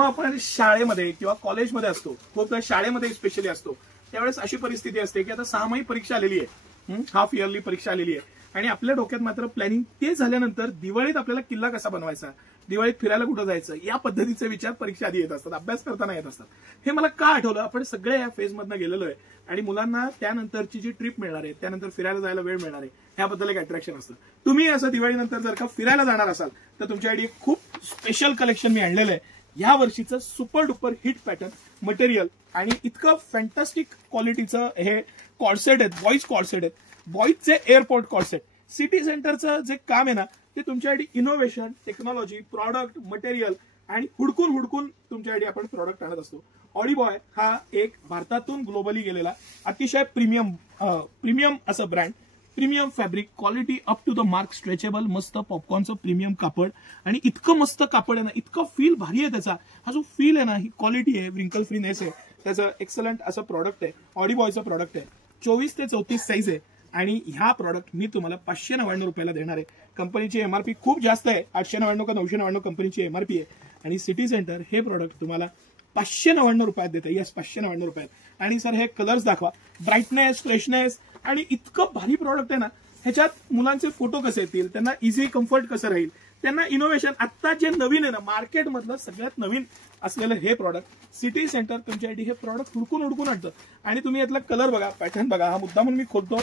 आपण शाळेमध्ये किंवा कॉलेजमध्ये असतो, खूप शाळेमध्ये स्पेशली असतो, त्यावेळेस अशी परिस्थिती असते की आता 6 महिने परीक्षा आलेली आहे, हाफ इयरली परीक्षा आलेली आहे आणि आपल्या डोक्यात मात्र प्लॅनिंग ते झाल्यानंतर दिवाळीत आपल्याला किल्ला कसा बनवायचा, दिवाळीत फिरायला कुठं जायचं, या पद्धतीचे विचार परीक्षा आधी येत असतात, अभ्यास करताना येत असतात. हे मला का आठवलं, आपण सगळे या फेजमधनं गेलेलो आहे आणि मुलांना त्यानंतरची जी ट्रिप मिळणार आहे, त्यानंतर फिरायला जायला वेळ मिळणार आहे, ह्याबद्दल एक अट्रॅक्शन असतं. तुम्ही असं दिवाळीनंतर जर का फिरायला जाणार असाल तर तुमच्यासाठी एक खूप स्पेशल कलेक्शन मी आणलेलं आहे. या वर्षीचं super duper hit pattern material आणि इतकं फॅन्टास्टिक क्वालिटीचं हे कॉर्सेट आहेत, बॉईज कॉर्सेट आहेत, बॉईजचे एअरपोर्ट कॉर्सेट. सिटी सेंटरचं जे काम आहे ना, ते तुमच्यासाठी इनोव्हेशन, टेक्नॉलॉजी, प्रॉडक्ट, मटेरियल आणि हुडकून तुमच्यासाठी आपण प्रॉडक्ट आणत असतो. ऑडीबॉय हा एक भारतातून ग्लोबली गेलेला अतिशय प्रीमियम असं brand, premium fabric, quality up to the mark, stretchable, मस्त पॉपकॉर्नचं प्रीमियम कापड आणि इतकं मस्त कापड आहे ना, इतकं फील भारी आहे त्याचा. हा जो फील आहे ना, ही क्वालिटी आहे, व्रिंकल फ्रीनेस आहे, त्याचं एक्सलंट असं प्रॉडक्ट आहे. ऑडीबॉयचं प्रॉडक्ट आहे, 24 ते 34 साईज आहे आणि ह्या प्रॉडक्ट मी तुम्हाला 599 रुपयाला देणार आहे. कंपनीची एमआरपी खूप जास्त आहे, 899 का 999 कंपनीची एमआरपी आहे आणि सिटी सेंटर हे प्रॉडक्ट तुम्हाला 599 रुपयात देतं. येस, 599 रुपयात. आणि सर हे कलर्स दाखवा, ब्राईटनेस, फ्रेशनेस आणि इतकं भारी प्रॉडक्ट आहे ना. ह्याच्यात मुलांचे फोटो कसे येतील, त्यांना इझी कम्फर्ट कसं राहील, त्यांना इनोव्हेशन, आता जे नवीन आहे ना मार्केटमधलं सगळ्यात नवीन असलेलं हे प्रॉडक्ट सिटी सेंटर तुमच्यासाठी हे प्रॉडक्ट हुडकून आणतं. आणि तुम्ही यातला कलर बघा, पॅटर्न बघा, हा मुद्दा म्हणून मी खोलतो,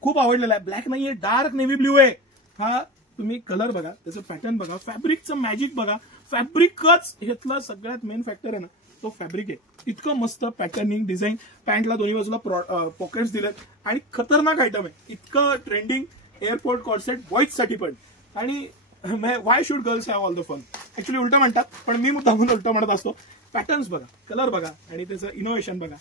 खूप आवडलेला आहे. ब्लॅक नाहीये, डार्क नेव्ही ब्ल्यू आहे. हा तुम्ही कलर बघा, त्याचं पॅटर्न बघा, फॅब्रिकचं मॅजिक बघा. फॅब्रिकच ह्यातलं सगळ्यात मेन फॅक्टर आहे ना, तो फॅब्रिक आहे. इतकं मस्त पॅटर्निंग, डिझाईन, पॅन्टला दोन्ही बाजूला पॉकेट्स दिलेत आणि खतरनाक आयटम आहे. इतकं ट्रेंडिंग एअरपोर्ट कॉर्सेट बॉईजसाठी पण. आणि why should girls have all the fun, actually उलट म्हणतात पण मी मुद्दा म्हणून उलट म्हणत असतो. पॅटर्न्स बघा, कलर बघा आणि त्याचं इनोव्हेशन बघा.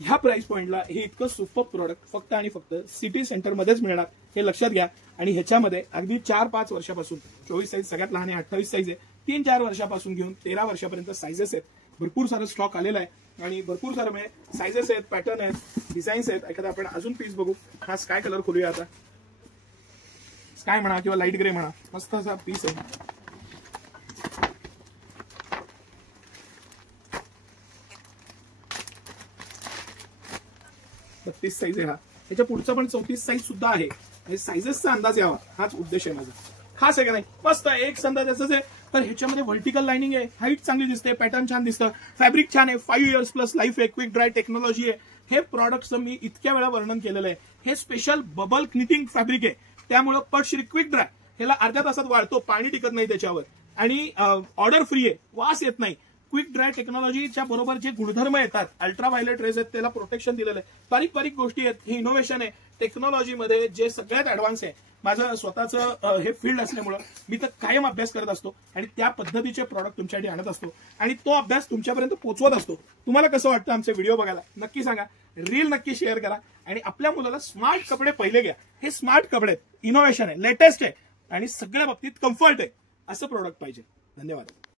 ह्या प्राइस पॉइंटला हे इतकं सुपर प्रोडक्ट फक्त आणि फक्त सिटी सेंटरमध्येच मिळणार, हे लक्षात घ्या. आणि ह्याच्यामध्ये अगदी 4-5 वर्षापासून, 24 साईज सगळ्यात लहान आहे, 28 साईज आहे, 3-4 वर्षापासून घेऊन 13 वर्षापर्यंत साईजेस आहेत. भरपूर सारं स्टॉक आलेला आहे आणि भरपूर सारं म्हणजे साईजेस आहेत, पॅटर्न आहेत, डिझाईन्स आहेत. एखादा आपण अजून पीस बघू. हा स्काय कलर खोलूया आता. स्काय म्हणा किंवा लाईट ग्रे म्हणा, मस्त असा पीस आहे. 32 साईज आहे हा. ह्याच्या पुढचा पण 34 साईज सुद्धा आहे. साईजेसचा अंदाज यावा हाच उद्देश आहे माझा. खास आहे का नाही, मस्त एक संदा त्याचंच आहे. तर ह्याच्यामध्ये व्हर्टिकल लाइनिंग आहे, हाईट चांगली दिसते, पॅटर्न छान दिसतं, फॅब्रिक छान आहे, 5 इयर्स प्लस लाईफ आहे, क्विक ड्राय टेक्नॉलॉजी आहे. हे प्रॉडक्टचं मी इतक्या वेळा वर्णन केलेलं आहे. हे स्पेशल बबल क्निटिंग फॅब्रिक आहे, त्यामुळे पटश्री क्विक ड्राय, ह्याला अर्ध्या तासात वाळतो, पाणी टिकत नाही त्याच्यावर आणि ऑर्डर फ्री आहे, वास येत नाही. क्विक ड्राय टेक्नॉलॉजीच्या बरोबर जे गुणधर्म येतात, अल्ट्राव्हायलेट रेज आहेत, त्याला प्रोटेक्शन दिलेलं आहे. बारीक बारीक गोष्टी आहेत, हे इनोव्हेशन आहे टेक्नॉलॉजीमध्ये जे सगळ्यात ऍडव्हान्स आहे. माझं स्वतःचं हे फील्ड असल्यामुळं मी तर कायम अभ्यास करत असतो आणि त्या पद्धतीचे प्रॉडक्ट तुमच्यासाठी आणत असतो आणि तो अभ्यास तुमच्यापर्यंत पोहोचवत असतो. तुम्हाला कसं वाटतं आमचे व्हिडिओ बघायला, नक्की सांगा, रील नक्की शेअर करा आणि आपल्या मुलाला स्मार्ट कपडे पहिले घ्या. हे स्मार्ट कपडे आहेत, इनोव्हेशन आहे, लेटेस्ट आहे आणि सगळ्या बाबतीत कम्फर्ट आहे, असं प्रोडक्ट पाहिजे. धन्यवाद.